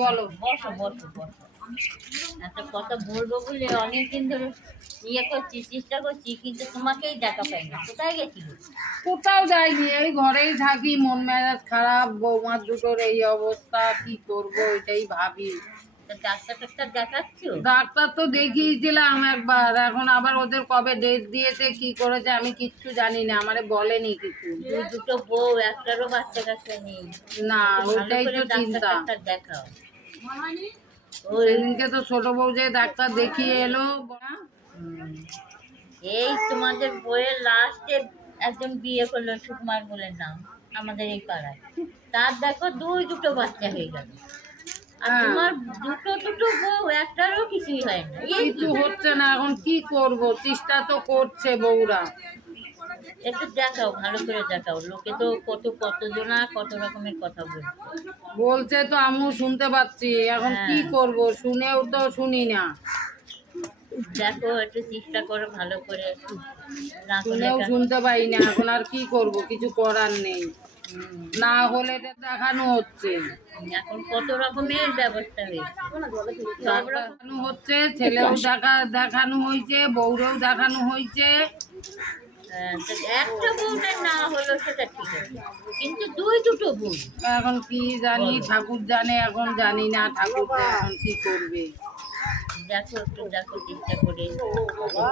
বলো? বসো বসো বসো। একটা কথা বলব বলে অনেকদিন ধরে ইয়ে করছি চেষ্টা করছি কিন্তু তোমাকেই দেখা পাই না। কোথায় গেছিলে কোথাও যাইনি এই ঘরেই থাকি মন মেজাজ খারাপ বৌমার দুটোর এই অবস্থা কি করব এটাই ভাবি। ডাক্তার তো দেখিয়েছিলাম একবার এখন আবার ওদের কবে ডেট দিয়েছে কি করেছে আমি কিচ্ছু জানি না আমারে বলেনি কিছু। দুটো বউ একটারও বাচ্চা কাচ্চা নেই। না করে তো চিন্তা। দেখাও। সেদিনকে তো ছোট বউ যে ডাক্তার দেখিয়ে এলো এই তোমাদের বইয়ের লাস্টে একজন বিয়ে করল সুকুমার বলে নাম আমাদের এই পাড়ায়। তার দেখো দুই দুটো বাচ্চা হয়ে গেল। আর হ্যাঁ। তোমার দুটো দুটো বউ একটারও কিছুই হয় না। কিছু হচ্ছে না এখন কি করব? চেষ্টা তো করছে বউরা। একটু দেখাও ভালো করে দেখাও। লোকে তো কত কতজনা কত রকমের কথা বলছে। বলছে তো আমিও শুনতে পাচ্ছি। এখন কি হ্যাঁ। করব? শুনেও তো শুনি না। দেখো একটু চেষ্টা করো ভালো করে। শুনেও শুনতে পাই না এখন আর কি করব? কিছু করার নেই। না হলে এটা দেখানো হচ্ছে। এখন কত রকমের ব্যবস্থা হয়েছে দেখানো হচ্ছে ছেলেও দেখা দেখানো হয়েছে বউরেও দেখানো হয়েছে। হ্যাঁ, একটা বউটা না হলো সেটা ঠিক আছে। কিন্তু দুই দুটো বউ। এখন কি জানি ঠাকুর জানে এখন জানি না ঠাকুর এখন কি করবে। দেখো একটু দেখো চেষ্টা করে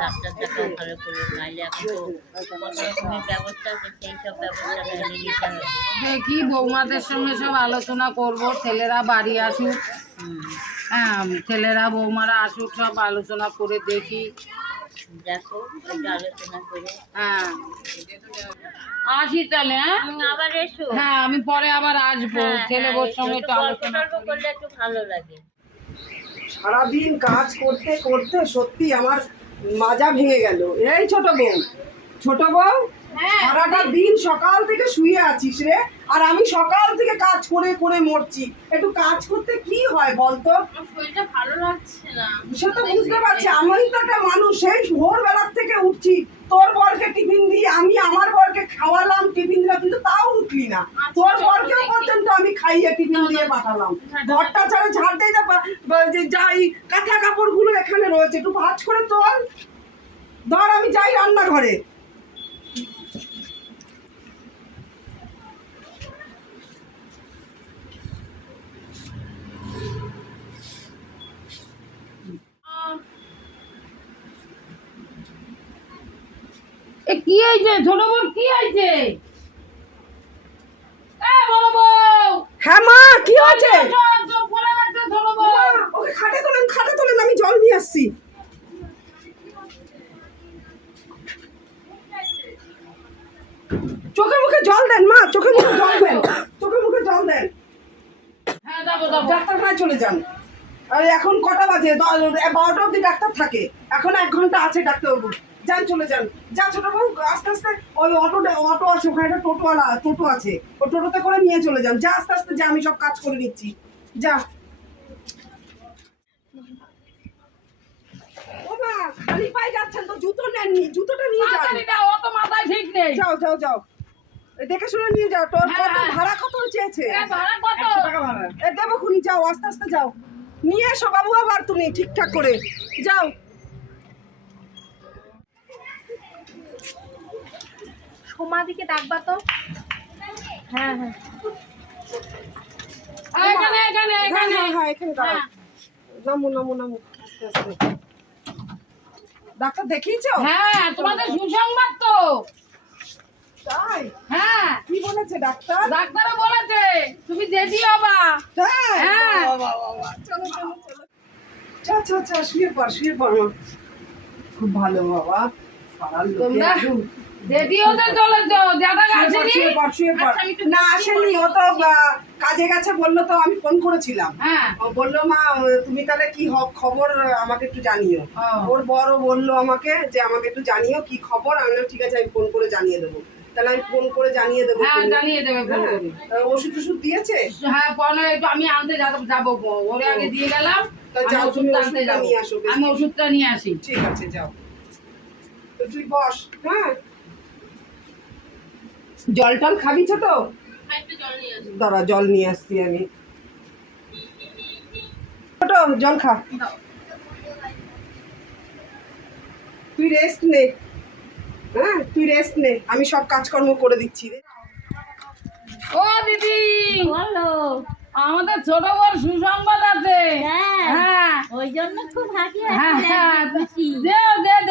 ডাক্তার দেখাও ভালো করে। নাইলে এখন তো রকমের ব্যবস্থা আছে সেই সব ব্যবস্থা নাইলে নিতে হবে। দেখি বৌমাদের সঙ্গে সব আলোচনা করব ছেলেরা বাড়ি আসুক। হ্যাঁ ছেলেরা বৌমারা আসুক সব আলোচনা করে দেখি। দেখো আলোচনা করে। হ্যাঁ। আসি তাহলে হ্যাঁ? আবার এসো। হ্যাঁ আমি পরে আবার আসব। হ্যাঁ, ছেলে হ্যাঁ, বোর সঙ্গে একটু একটু আলোচনা করলে একটু ভালো লাগে। সারাদিন কাজ করতে করতে সত্যি আমার মাজা ভেঙে গেল। এই ছোট বউ ছোট বউ সারাটা দিন সকাল থেকে শুয়ে আছিস রে আর আমি সকাল থেকে কাজ করে করে মরছি। একটু কাজ করতে কি হয় বলতো? শরীরটা ভালো লাগছে না। সে তো বুঝতে পারছি আমি তো একটা মানুষ সেই ভোরবেলার থেকে উঠছি তোর বরকে টিফিন দিয়ে আমি আমার বরকে খাওয়ালাম টিফিন দিলাম কিন্তু তাও উঠলি না। তোর পর্যন্ত আমি খাইয়ে টিফিন দিয়ে পাঠালাম। ঘরটা ছাড়া যা যাই কাঁথা এখানে রয়েছে, একটু ভাজ করে তোল। ধর আমি যাই রান্নাঘরে। কি হয়েছে? ছোট বোন কি হয়েছে এ বড় বউ হ্যাঁ মা কি হয়েছে চোখ- চোখ পড়ে গেছে ছোট বউ মা, ওকে খাটে তোলেন খাটে তোলেন আমি জল নিয়ে আসছি চোখে মুখে জল দেন মা চোখে মুখে জল দেন চোখে মুখে জল দেন। হ্যাঁ ডাক্তারখানায় চলে যান। আর এখন কটা বাজে? বারোটা অব্দি ডাক্তার থাকে। এখন এক ঘণ্টা আছে ডাক্তারবাবু যান চলে যান। যা ছোট বউ আস্তে আস্তে। ওই অটো অটো আছে ওখানে একটা টোটোওয়ালা টোটো আছে। ও টোটোতে করে নিয়ে চলে যান। যা আস্তে আস্তে যা আমি সব কাজ করে নিচ্ছি। যা। পায়ে যাচ্ছেন তো জুতো নেননি জুতোটা নিয়ে তাড়াতাড়ি অত মাথায় ঠিক নেই। যাও যাও যাও। দেখে শুনে নিয়ে যাও তোর হ্যাঁ, কত হ্যাঁ। ভাড়া কত চেয়েছে? ভাড়া কত? এ দেবো খুনি যাও আস্তে আস্তে যাও। নিয়ে এসো বাবু আবার তুমি ঠিকঠাক করে। যাও। সোমাদিকে ডাকবা তো। হ্যাঁ হ্যাঁ। এখানে এখানে হ্যাঁ এখানে। হ্যাঁ হ্যাঁ এখানে দাঁড়াও। নামো নামো নামো। আস্তে আস্তে। ডাক্তার দেখিয়েছো? হ্যাঁ তোমাদের সুসংবাদ তো। তাই? হ্যাঁ। কি বলেছে ডাক্তার? ডাক্তারও বলেছে তুমি জেদি হবা। হ্যাঁ। চলো চলো চলো। শুয়ে পড় শুয়ে পড়। খুব ভালো বাবা। পাড়ার লোকে জেদি হতে চলেছ। যারা আসেনি। আচ্ছা, না আসেনি ও তো কাজে গেছে বলল তো আমি ফোন করেছিলাম। হ্যাঁ। বলল মা তুমি তাহলে কি খবর আমাকে একটু জানিও। ওর বড় বলল আমাকে যে আমাকে একটু জানিও কি খবর? আমি ঠিক আছে আমি ফোন করে জানিয়ে দেবো। তাহলে আমি ফোন করে জানিয়ে দেবো হ্যাঁ জানিয়ে দেবে ফোন হ্যাঁ। করে। ওষুধ টষুধ দিয়েছে? হ্যাঁ পরে একটু আমি আনতে যাব ওরে আগে দিয়ে গেলাম তা যাও, তুমি ওষুধটা নিয়ে আসো, আমি ওষুধটা নিয়ে আসি। ঠিক আছে যাও। তুই বস হ্যাঁ। জল টল খাবি ছোট? দাঁড়া জল নিয়ে আসছি আমি। ছোট জল খা। তুই রেস্ট নে। হ্যাঁ তুই রেস্ট নে। আমি সব কাজকর্ম করে দিচ্ছি। রে ও দিদি! বলো। আমাদের ছোট বড় সুসংবাদ আছে। হ্যাঁ। হ্যাঁ। ওই জন্য খুব হাসি হ্যাঁ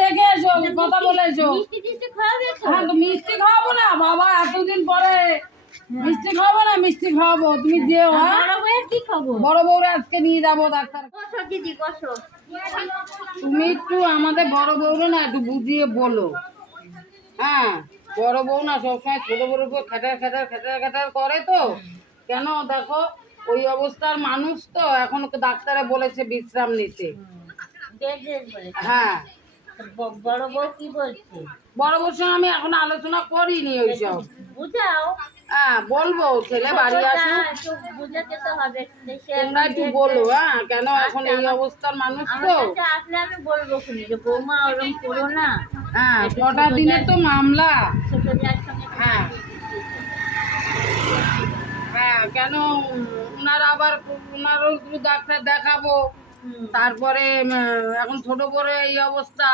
দেখে এসো কথা বলে এসো। মিষ্টি টিষ্টি খাওয়াবে তো? হ্যাঁ তো মিষ্টি খাওয়াবো না বাবা এতদিন পরে। মিষ্টি খাব না মিষ্টি খাব তুমি যেও হ্যাঁ? বড় বউয়ের কি খবর? বড় বউরে আজকে নিয়ে যাব ডাক্তার। বসো দিদি বসো। তুমি একটু আমাদের বড় বউরে না একটু বুঝিয়ে বলো। হ্যাঁ বড় বউ না সবসময় ছোট বড় বউ খেটার খেটার খেটার খেটার করে তো। কেন? দেখো ওই অবস্থার মানুষ তো। এখন ডাক্তারে বলেছে বিশ্রাম নিতে। হ্যাঁ বড় বউ কি বলছে? বড় বউর সঙ্গে আমি এখন আলোচনা করিনি ওইসব। বুঝাও? হ্যাঁ বলব ছেলে বাড়ি আসুক। বুঝাতে তো হবে। তোমরা একটু বলো হ্যাঁ কেন এখন এই অবস্থার মানুষ তো? আসলে আমি বলব শুনি যে বৌমা ওরম করো না। হ্যাঁ কটা দিনের তো মামলা। হ্যাঁ। হ্যাঁ কেন ওনার আবার ওনারও ডাক্তার দেখাবো? তারপরে এখন ছোট করে এই অবস্থা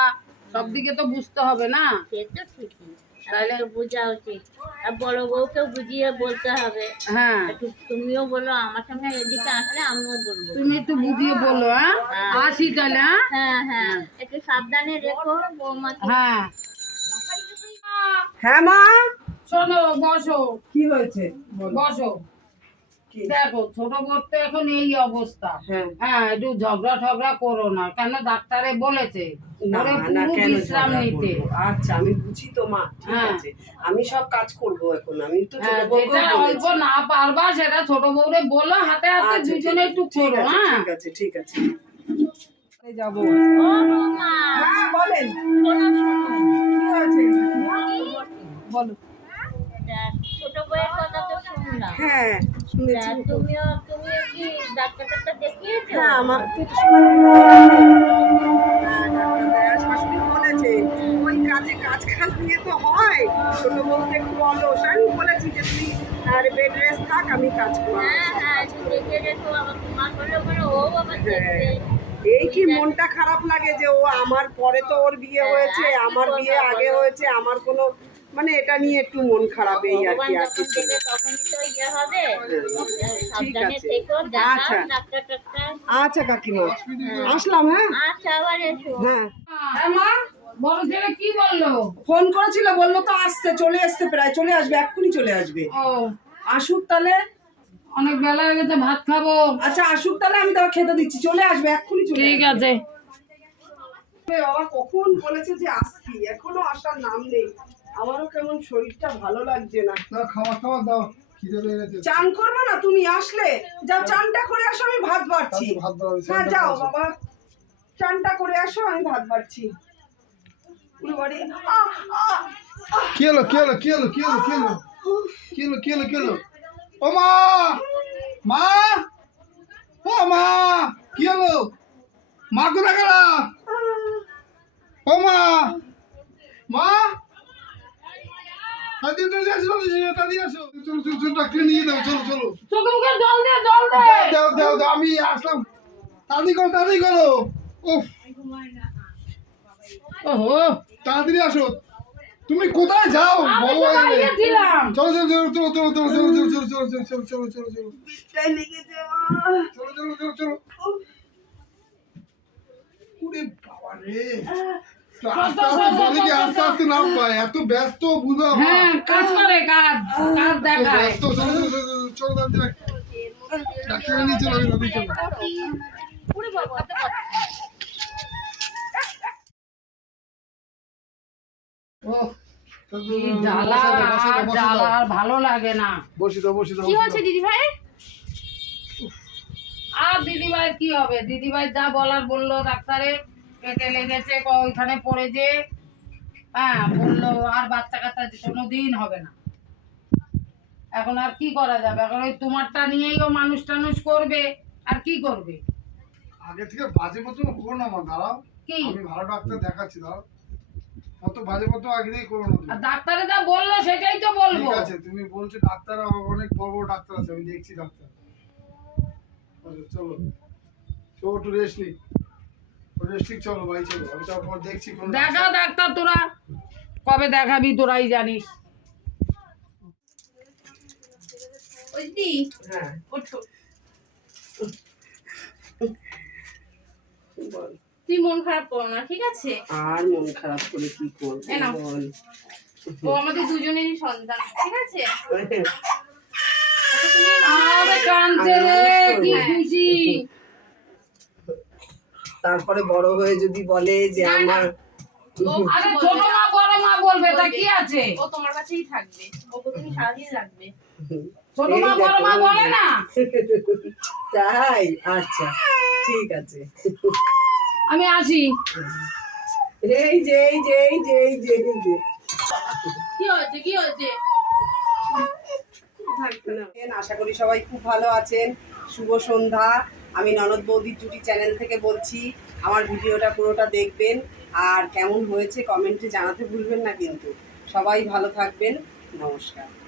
সব দিকে তো বুঝতে হবে না। সে তো ঠিকই। তাহলে? তাহলে বোঝা উচিত। আর বড় বউকেও বুঝিয়ে বলতে হবে। হ্যাঁ। তুমিও বলো আমার সঙ্গে এদিকে আসলে আমিও বলব। তুমি একটু বুঝিয়ে বলো হ্যাঁ? আসি তাহলে হ্যাঁ? হ্যাঁ হ্যাঁ। একটু সাবধানে রেখো বৌমাকে। হ্যাঁ। হ্যাঁ মা। শোনো বসো। কি হয়েছে? বসো? দেখো ছোট করতে এখন এই অবস্থা। হ্যাঁ। হ্যাঁ একটু ঝগড়া ঠগড়া করো না কেন ডাক্তারে বলেছে? বিশ্রাম নিতে। আচ্ছা আমি বুঝি তো মা ঠিক হ্যাঁ। আছে। আমি সব কাজ করব এখন আমি তো ছোট হ্যাঁ, অল্প না পারবা সেটা ছোট বউরে বলো হাতে হাতে আচ্ছা, দুজনে একটু করো হ্যাঁ। ঠিক আছে ঠিক আছে। যাব ও বৌমা বলেন। শোনো শোনো। কি হয়েছে? বলো। কথা তো শুনলাম। হ্যাঁ শুনেছি। তুমিও তুমিও কি ডাক্তার দেখিয়েছো? হ্যাঁ আমার তো বলেছে। হ্যাঁ, ওই কাজে কাজ কাজ দিয়ে তো হয়। ছোট বউকে একটু অলস। আমি বলেছি যে তুই আর বেড রেস্ট থাক আমি কাজ করব। হ্যাঁ হ্যাঁ রেখো আবার তোমার মানে ও আবার হ্যাঁ। দেখবে এই কি মনটা খারাপ লাগে যে ও আমার পরে তো ওর বিয়ে হ্যাঁ, হয়েছে আমার বিয়ে আগে হয়েছে আমার কোনো মানে এটা নিয়ে একটু মন খারাপ এই আর কি আর কিছু ইয়ে হবে। ঠিক আছে। আচ্ছা। আচ্ছা কাকিমা। আসলাম হ্যাঁ? আচ্ছা আবার এসো। হ্যাঁ। হ্যাঁ মা বড় ছেলে কি বলল? ফোন করেছিল বলল তো আসছে চলে আসছে প্রায় চলে আসবে এক্ষুনি চলে আসবে। ও। আসুক তাহলে। অনেক বেলা হয়ে গেছে ভাত খাব। আচ্ছা আসুক তাহলে আমি খেতে দিচ্ছি চলে আসবে এক্ষুনি চলে ঠিক আছে। বাবা কখন বলেছে যে আসছি? এখনও আসার নাম নেই। আমারও কেমন শরীরটা ভালো লাগছে না। খাবার খাবার দাও চান করবে না তুমি আসলে। যাও চানটা করে আসো আমি ভাত বাড়ছি। হ্যাঁ যাও বাবা। চানটা করে আসো আমি ভাত বাড়ছি। কি হলো কি হলো কি হলো কি হলো কি হলো? কি হলো কি হলো কি হলো? ও মা! মা! ও মা! কি হলো? মা কোথায় গেল? ও মা! মা! আমি আসলাম তাড়াতাড়ি করো তাড়াতাড়ি করো ওহো তাড়াতাড়ি আসো তুমি কোথায় যাও চলো চলো চলো চলো চলো চলো চলো চলো চলো চলো চলো চলো চলো চলো চলো। চলো চলো চলো হ্যাঁ, ভালো লাগে না। বসি তো বসি কি হচ্ছে দিদি ভাই আর দিদিভাই কি হবে? দিদিভাই যা বলার বলল ডাক্তারে। পেটে লেগেছে ওইখানে পড়ে যে হ্যাঁ বলল আর বাচ্চা কাচ্চা কোনো দিন হবে না। এখন আর কি করা যাবে? এখন ওই তোমারটা নিয়েই ও মানুষ টানুষ করবে আর কি করবে? আগে থেকে বাজে মতো করো না আমার দাঁড়াও। কি? আমি ভালো ডাক্তার দেখাচ্ছি দাঁড়াও। অত বাজে মতো আগে করো না আর ডাক্তারে যা বলল সেটাই তো বলব। ঠিক আছে তুমি বলছো ডাক্তার অনেক বড় বড় ডাক্তার আছে আমি দেখছি ডাক্তার। আচ্ছা, চলো। চলো একটু রেস্ট নি রেস্ট চলো ভাই চলো আমি তারপর দেখছি কোন দেখা ডাক্তার তোরা কবে দেখাবি তোরাই জানিস। ওই হ্যাঁ। ওঠো। তুই মন খারাপ করো না ঠিক আছে? আর মন খারাপ করে কি করব বল। ও আমাদের দুজনেরই সন্তান ঠিক আছে? আরে কাঁদছে রে কি হ্যাঁ। খুশি তারপরে বড় হয়ে যদি বলে যে। আমার আরে ছোট মা বড় মা বলবে তা কি আছে? ও তোমার কাছেই থাকবে। ওকে তুমি সারাদিন রাখবে। ছোট মা বড় মা বলে না? তাই? আচ্ছা ঠিক আছে। আমি আসি এই যে এই যে এই যে এই যে এই যে। কি হয়েছে কি হয়েছে? আশা করি সবাই খুব ভালো আছেন। শুভ সন্ধ্যা। আমি ননদ বৌদি জুটি চ্যানেল থেকে বলছি, আমার ভিডিওটা পুরোটা দেখবেন। আর কেমন হয়েছে কমেন্টে জানাতে ভুলবেন না কিন্তু। সবাই ভালো থাকবেন। নমস্কার।